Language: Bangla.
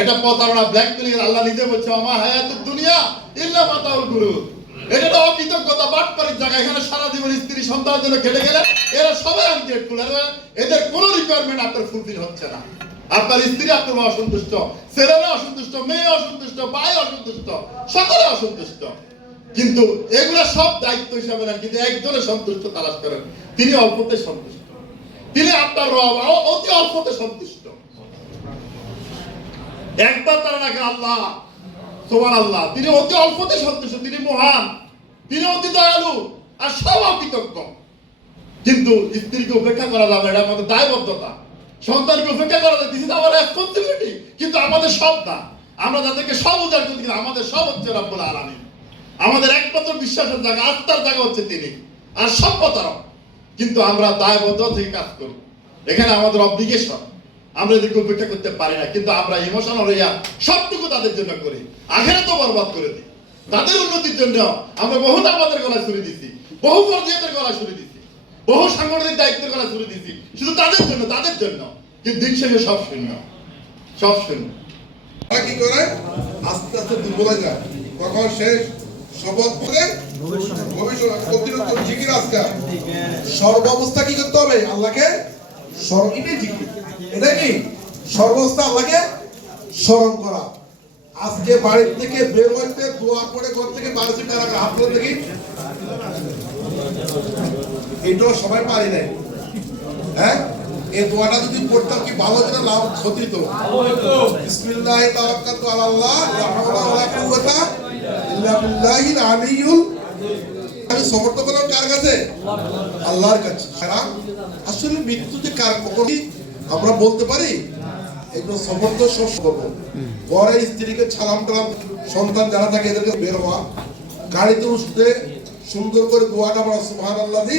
এটা প্রতারণা, ব্ল্যাকমেলিং। আল্লাহ নিজে বলছে আমা হায়াতুদ দুনিয়া ইল্লা মাতাউল গুরুর। এটা তো অকৃতজ্ঞতা, বাটপাড়ির জায়গা। এখানে সারা জীবন স্ত্রী সন্তানের জন্য খেটে গেলে এরা সবাই আনগ্রেটফুল। এদের কোনো রিকোয়ারমেন্ট আপনার ফুলফিল হচ্ছে না। আপনার স্ত্রী আপনার অসন্তুষ্ট, ছেলেরা অসন্তুষ্ট, মেয়ে অসন্তুষ্ট, ভাই অসন্তুষ্ট, সকলে অসন্তুষ্ট। কিন্তু এগুলা সব দায়িত্ব হিসাবে নেন, কিন্তু একজনের সন্তুষ্ট তালাশ করেন, তিনি অল্পতে সন্তুষ্ট। তিনি আপনার রব, অতি অল্পতে সন্তুষ্ট। একবার তারা নাকি আল্লাহ সুবহানাল্লাহ, তিনি অতি অল্পতে সন্তুষ্ট, তিনি মহান, তিনি অতি দয়ালু আর সব অকৃতজ্ঞ। কিন্তু স্ত্রীকে উপেক্ষা করা যাবে, এটা আমাদের দায়বদ্ধতা। সন্তানকে উপেক্ষা করা যায়, দিস ইজ আওয়ার রেসপন্সিবিলিটি। কিন্তু আমাদের সব না, আমরা যাদেরকে সব উজাড় করে দিই, আমাদের সব হচ্ছে রব্বুল আলামিন। আমাদের একমাত্র বিশ্বাসের জায়গা, আত্মার জায়গা হচ্ছে তিনি, আর সব প্রতারক। কিন্তু আমরা দায়বদ্ধ থেকে কাজ করি। এখানে আমাদের অব্লিগেশন, আমরা এদেরকে উপেক্ষা করতে পারি না, কিন্তু আমরা ইমোশনাল হইয়া সবটুকু তাদের জন্য করি, আখেরাত তো বরবাদ করে দিই। তাদের উন্নতির জন্য আমরা বহু আমাদের গলায় ছুরি দিছি, বহু ফরজিয়াতের গলায় ছুরি দিছি, বহু সাংগঠনিক দায়িত্বের গলায় ছুরি দিছি, শুধু তাদের জন্য, তাদের জন্য। কিন্তু দিন শেষে সব শূন্য, সব শূন্য। কি করে আস্তে আস্তে দুর্বল হয়ে যায়, তখন সে শপথ করে ভবিষ্যৎ প্রতিরোধ জিকির আজকার সর্বাবস্থা কি করতে হবে? আল্লাহকে এটাই জিকির, এটা কি সর্বাবস্থা আল্লাহকে স্মরণ করা। আজকে বাড়ির থেকে বের হইতে দোয়া করে ঘর থেকে বাড়িতে কারা হাত ধরে দেখি, এটাও সবাই পারি নাই। হ্যাঁ, এই দোয়াটা যদি পড়তাম কি ভালো হতো না, লাভ ক্ষতি তো। বিসমিল্লাহি তাওয়াক্কালতু আলাল্লাহ লা হাওলা ওয়ালা কুওয়াতা ইল্লা বিল্লাহিল আলিয়্যুল। আমি সমর্থ করলাম কার কাছে? আল্লাহর কাছে। আসলে মৃত্যুতে কার কখনই আমরা বলতে পারি এগুলো সমর্থ সব করবো। ঘরে স্ত্রীকে ছালাম টালাম, সন্তান যারা থাকে এদেরকে বের হওয়া, গাড়িতে উঠতে সুন্দর করে দোয়াটা আমরা সুবহানাল্লাহি